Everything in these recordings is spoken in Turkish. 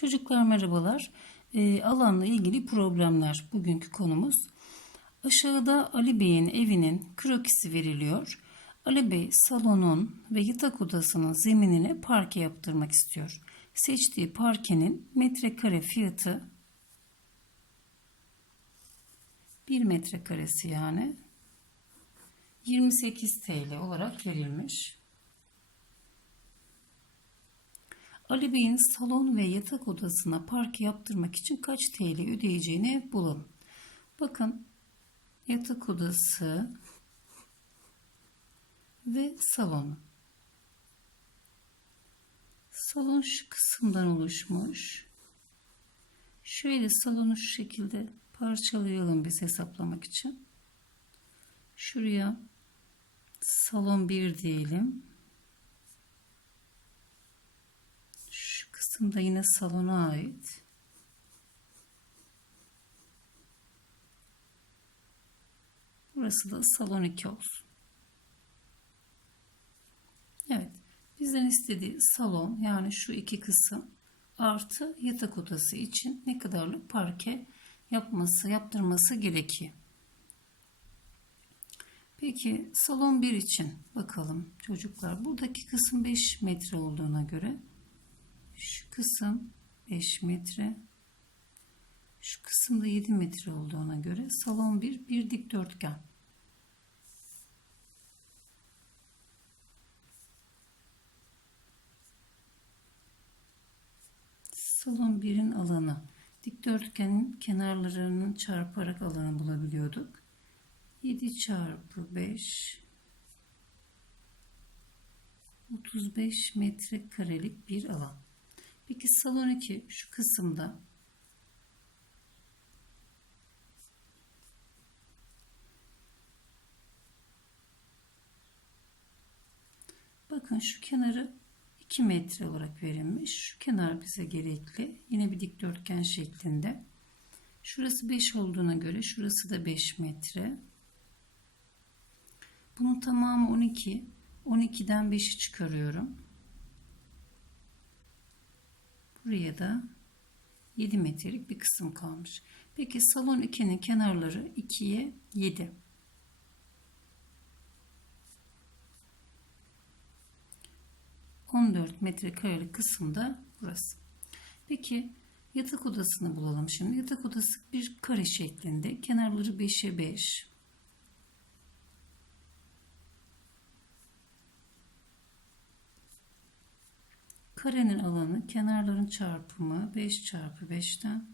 Çocuklar merhabalar. Ee, alanla ilgili problemler bugünkü konumuz. Aşağıda Ali Bey'in evinin krokisi veriliyor. Ali Bey salonun ve yatak odasının zeminine parke yaptırmak istiyor. Seçtiği parkenin metrekare fiyatı 1 metrekaresi yani 28 TL olarak verilmiş. Ali Bey'in salon ve yatak odasına park yaptırmak için kaç TL ödeyeceğini bulalım. Bakın yatak odası ve salonu. Salon şu kısımdan oluşmuş. Şöyle salonu şu şekilde parçalayalım biz hesaplamak için. Şuraya salon 1 diyelim. Şu kısım da yine salona ait. Burası da salon 2 olsun. Evet. Bizden istediği salon yani şu iki kısım artı yatak odası için ne kadarlık parke yapması, yaptırması gerekiyor. Peki salon 1 için bakalım çocuklar. Buradaki kısım 5 metre olduğuna göre şu kısım 5 metre. Şu kısımda 7 metre olduğuna göre salon 1 bir dikdörtgen. Salon 1'in alanı dikdörtgenin kenarlarının çarparak alanı bulabiliyorduk. 7 çarpı 5 35 metrekarelik bir alan. Peki salon 2 şu kısımda Bakın şu kenarı 2 metre olarak verilmiş. Şu kenar bize gerekli. Yine bir dikdörtgen şeklinde. Şurası 5 olduğuna göre şurası da 5 metre. Bunun tamamı 12. 12'den 5'i çıkarıyorum. Buraya da 7 metrelik bir kısım kalmış. Peki salon 2'nin kenarları 2'ye 7. ...14 metrekarelik kısımda burası. Peki yatak odasını bulalım şimdi. Yatak odası bir kare şeklinde. Kenarları 5'e 5. Karenin alanı kenarların çarpımı 5 çarpı 5'ten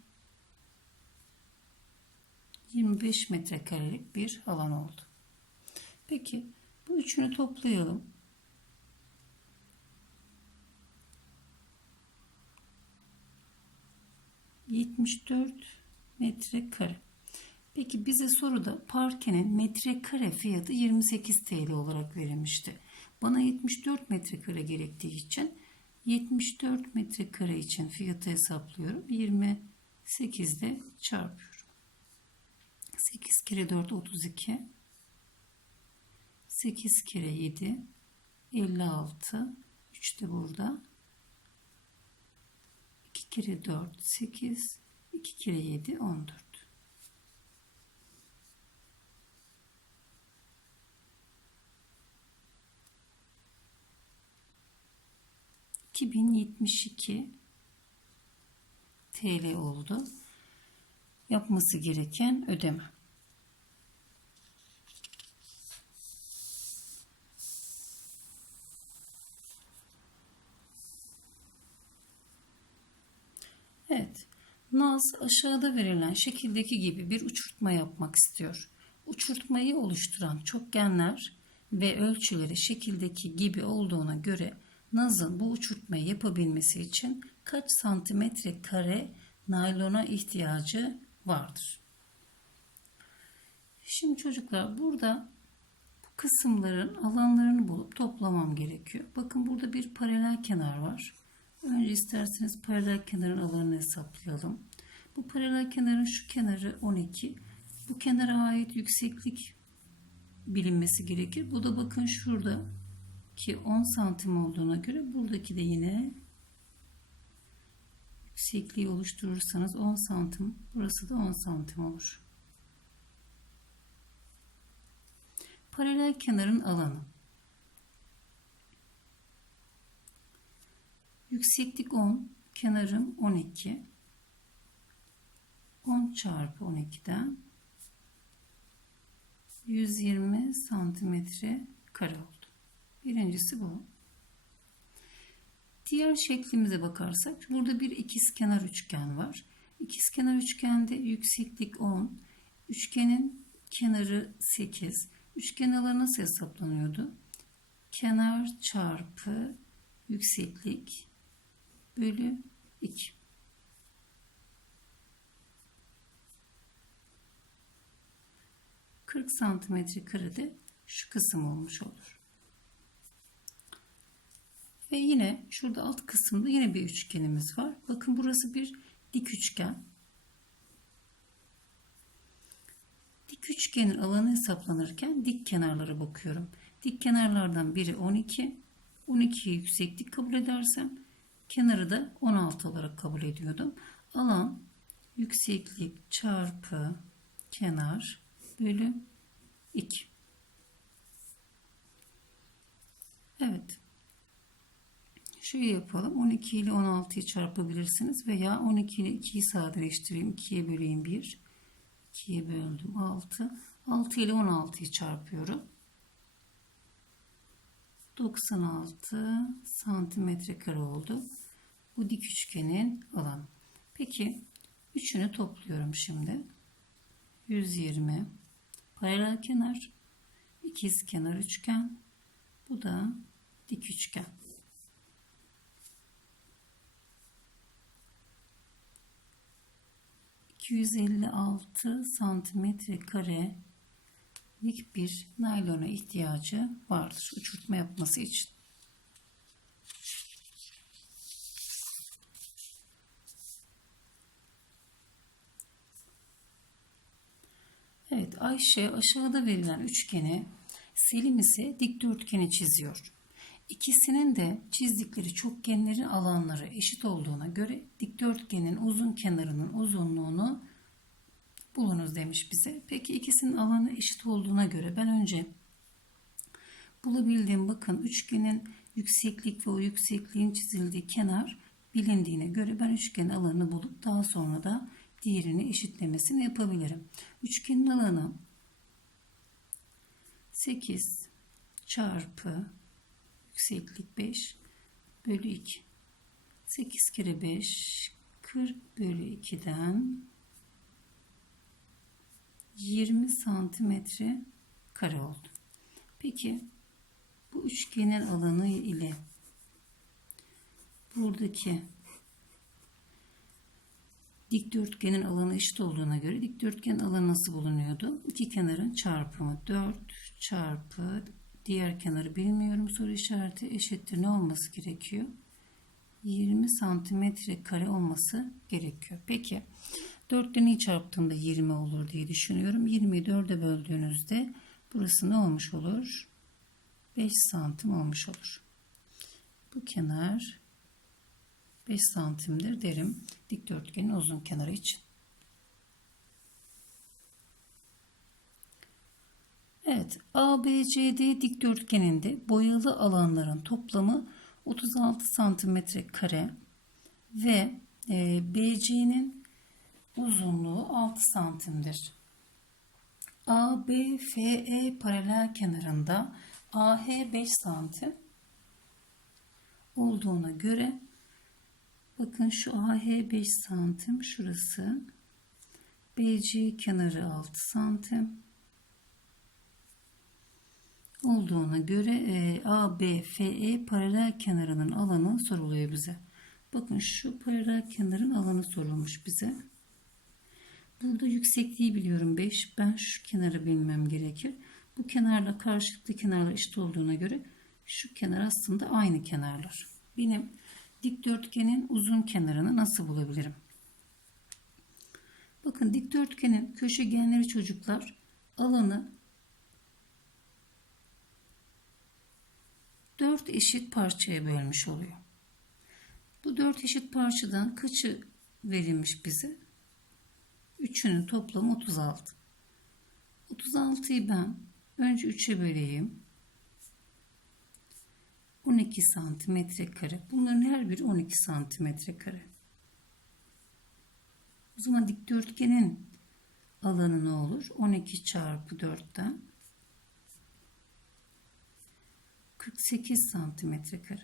25 metrekarelik bir alan oldu. Peki bu üçünü toplayalım. ...74 metrekare. Peki bize soruda parkenin metrekare fiyatı 28 TL olarak verilmişti. Bana 74 metrekare gerektiği için 74 metrekare için fiyatı hesaplıyorum. 28'de çarpıyorum. 8 kere 4 32. 8 kere 7 56. 3 de burada. 2 kere 4 8. 2 kere 7 14. 2072 TL oldu. Yapması gereken ödeme. Evet. Naz aşağıda verilen şekildeki gibi bir uçurtma yapmak istiyor. Uçurtmayı oluşturan çokgenler ve ölçüleri şekildeki gibi olduğuna göre Naz'ın bu uçurtmayı yapabilmesi için kaç santimetre kare naylona ihtiyacı vardır? Şimdi çocuklar burada bu kısımların alanlarını bulup toplamam gerekiyor. Bakın burada bir paralel kenar var. Önce isterseniz paralel kenarın alanını hesaplayalım. Bu paralel kenarın şu kenarı 12. Bu kenara ait yükseklik bilinmesi gerekir. Bu da bakın şurada ki 10 santim olduğuna göre buradaki de yine yüksekliği oluşturursanız 10 santim. Burası da 10 santim olur. Paralel kenarın alanı. Yükseklik 10, kenarım 12. 10 çarpı 12'den 120 santimetre kare oldu. Birincisi bu. Diğer şeklimize bakarsak burada bir ikizkenar üçgen var. İkizkenar üçgende yükseklik 10, üçgenin kenarı 8. Üçgen alanı nasıl hesaplanıyordu? Kenar çarpı yükseklik bölü 2. Kırk santimetre karede şu kısım olmuş olur. Ve yine şurada alt kısımda yine bir üçgenimiz var. Bakın burası bir dik üçgen. Dik üçgenin alanı hesaplanırken dik kenarlara bakıyorum. Dik kenarlardan biri 12. 12'yi yükseklik kabul edersem kenarı da 16 olarak kabul ediyordum. Alan yükseklik çarpı kenar bölü 2. Evet. Şöyle yapalım. 12 ile 16'yı çarpabilirsiniz veya 12 ile 2'yi sadeleştireyim. 2'ye böleyim 1. 2'ye böldüm 6. 6 ile 16'yı çarpıyorum. 96 santimetre kare oldu. Bu dik üçgenin alanı. Peki üçünü topluyorum şimdi. 120 paralel kenar ikiz kenar üçgen bu da dik üçgen. ...256 santimetre kare lik bir naylona ihtiyacı vardır uçurtma yapması için. Evet Ayşe aşağıda verilen üçgeni Selim ise dikdörtgeni çiziyor. İkisinin de çizdikleri çokgenlerin alanları eşit olduğuna göre dikdörtgenin uzun kenarının uzunluğunu bulunuz demiş bize. Peki ikisinin alanı eşit olduğuna göre ben önce bulabildiğim bakın üçgenin yükseklik ve o yüksekliğin çizildiği kenar bilindiğine göre ben üçgenin alanını bulup daha sonra da diğerini eşitlemesini yapabilirim. Üçgenin alanı 8 çarpı yükseklik 5 bölü 2. 8 kere 5 40 bölü 2'den 20 santimetre kare oldu. Peki bu üçgenin alanı ile buradaki dikdörtgenin alanı eşit olduğuna göre dikdörtgen alanı nasıl bulunuyordu? İki kenarın çarpımı 4 çarpı diğer kenarı bilmiyorum soru işareti eşittir ne olması gerekiyor? 20 santimetre kare olması gerekiyor. Peki 4 ile neyi çarptığımda 20 olur diye düşünüyorum. 20'yi 4'e böldüğünüzde burası ne olmuş olur? 5 santim olmuş olur. Bu kenar 5 santimdir derim dikdörtgenin uzun kenarı için. Evet ABCD dikdörtgeninde boyalı alanların toplamı 36 santimetre kare ve e, BC'nin uzunluğu 6 santimdir. ABFE paralel kenarında AH 5 santim olduğuna göre bakın şu AH 5 santim şurası BC kenarı 6 santim olduğuna göre e, ABFE paralel kenarının alanı soruluyor bize. Bakın şu paralel kenarın alanı sorulmuş bize. Burada yüksekliği biliyorum 5. Ben şu kenarı bilmem gerekir. Bu kenarla karşılıklı kenarlar eşit olduğuna göre şu kenar aslında aynı kenarlar. Benim dikdörtgenin uzun kenarını nasıl bulabilirim? Bakın dikdörtgenin köşegenleri çocuklar alanı 4 eşit parçaya bölmüş oluyor. Bu dört eşit parçadan kaçı verilmiş bize? Üçünün toplamı 36. 36'yı ben önce 3'e böleyim. 12 santimetre kare. Bunların her biri 12 santimetre kare. O zaman dikdörtgenin alanı ne olur? 12 çarpı 4'ten 48 santimetre kare.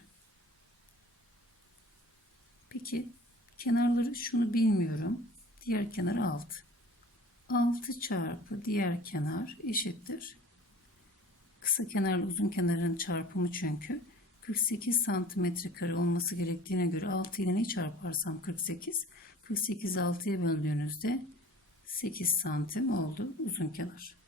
Peki kenarları şunu bilmiyorum. Diğer kenar 6. 6 çarpı diğer kenar eşittir. Kısa kenarla uzun kenarın çarpımı çünkü 48 santimetre kare olması gerektiğine göre 6 ile ne çarparsam 48. 48 6'ya böldüğünüzde 8 santim oldu uzun kenar.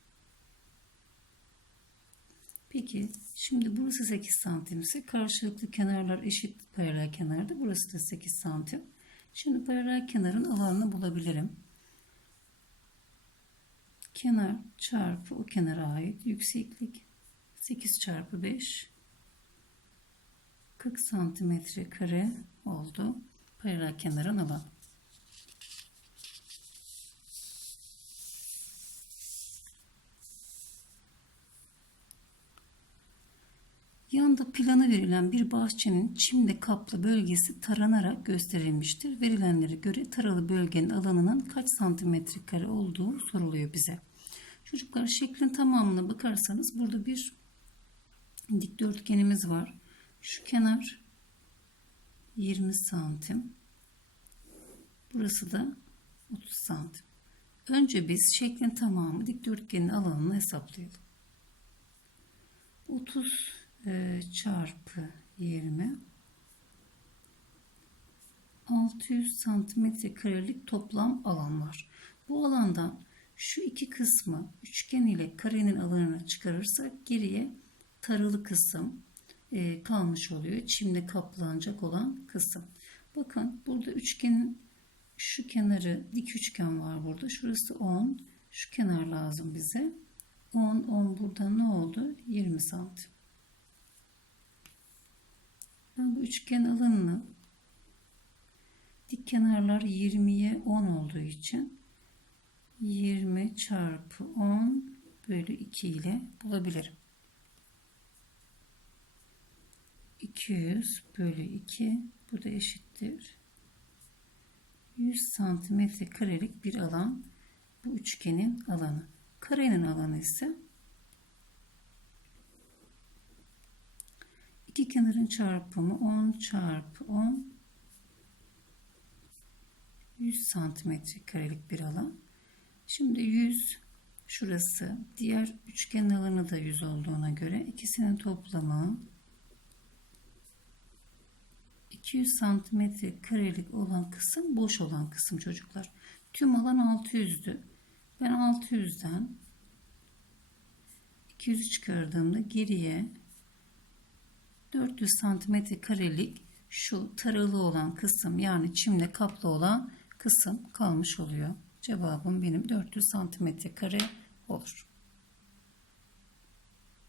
Peki şimdi burası 8 santim ise karşılıklı kenarlar eşit paralel kenarda. Burası da 8 santim. Şimdi paralel kenarın alanını bulabilirim. Kenar çarpı o kenara ait yükseklik 8 çarpı 5 40 santimetre kare oldu. Paralel kenarın alanı. Yanda planı verilen bir bahçenin çimle kaplı bölgesi taranarak gösterilmiştir. Verilenlere göre taralı bölgenin alanının kaç santimetre kare olduğu soruluyor bize. Çocuklar şeklin tamamına bakarsanız burada bir dikdörtgenimiz var. Şu kenar 20 santim. Burası da 30 santim. Önce biz şeklin tamamı dikdörtgenin alanını hesaplayalım. 30 e, çarpı 20 600 santimetre karelik toplam alan var. Bu alandan şu iki kısmı üçgen ile karenin alanını çıkarırsak geriye taralı kısım e, kalmış oluyor. Çimle kaplanacak olan kısım. Bakın burada üçgenin şu kenarı dik üçgen var burada. Şurası 10. Şu kenar lazım bize. 10 10 burada ne oldu? 20 santim. Ben bu üçgen alanını dik kenarlar 20'ye 10 olduğu için 20 çarpı 10 bölü 2 ile bulabilirim. 200 bölü 2 bu da eşittir. 100 santimetre karelik bir alan bu üçgenin alanı. Karenin alanı ise iki kenarın çarpımı 10 çarpı 10 100 santimetre karelik bir alan. Şimdi 100 şurası diğer üçgen alanı da 100 olduğuna göre ikisinin toplamı 200 santimetre karelik olan kısım boş olan kısım çocuklar. Tüm alan 600'dü. Ben 600'den 200'ü çıkardığımda geriye 400 santimetre karelik şu taralı olan kısım yani çimle kaplı olan kısım kalmış oluyor. Cevabım benim 400 santimetre kare olur.